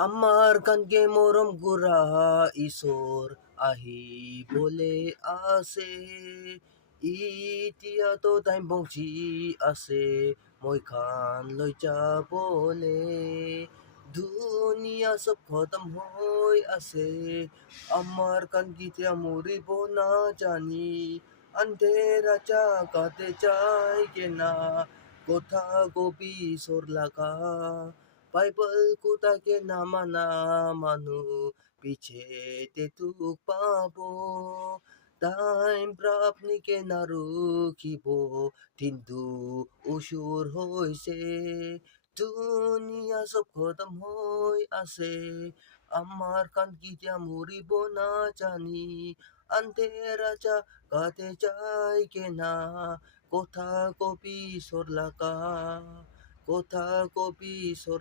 আমার কানকে মরম গুড়া ঈশ্বর আহিবলে আছে এতিয়াতো টাইম বঞ্চি আছে মই খান লৈ যাবলে দুনিয়া চব খতম হৈ আছে আমার কান কেতিয়া মরিব না জানি আন্ধেরা জাগাতে চাই কেনা কথা কবি সর লাগা বাইবেল কোথাকে নামানা মানুহ পিছেতে তোক পাব টাইম প্ৰাপনিকে নাৰখিব দিনটো ওচৰ হৈছে দুনিয়া চব খতম হৈ আছে আমাৰ কাণ কেতিয়া মৰিব নাজানি আন্ধেৰা জাগাতে যাই কেনা কথা কবি সর লাগা কথা কবি সর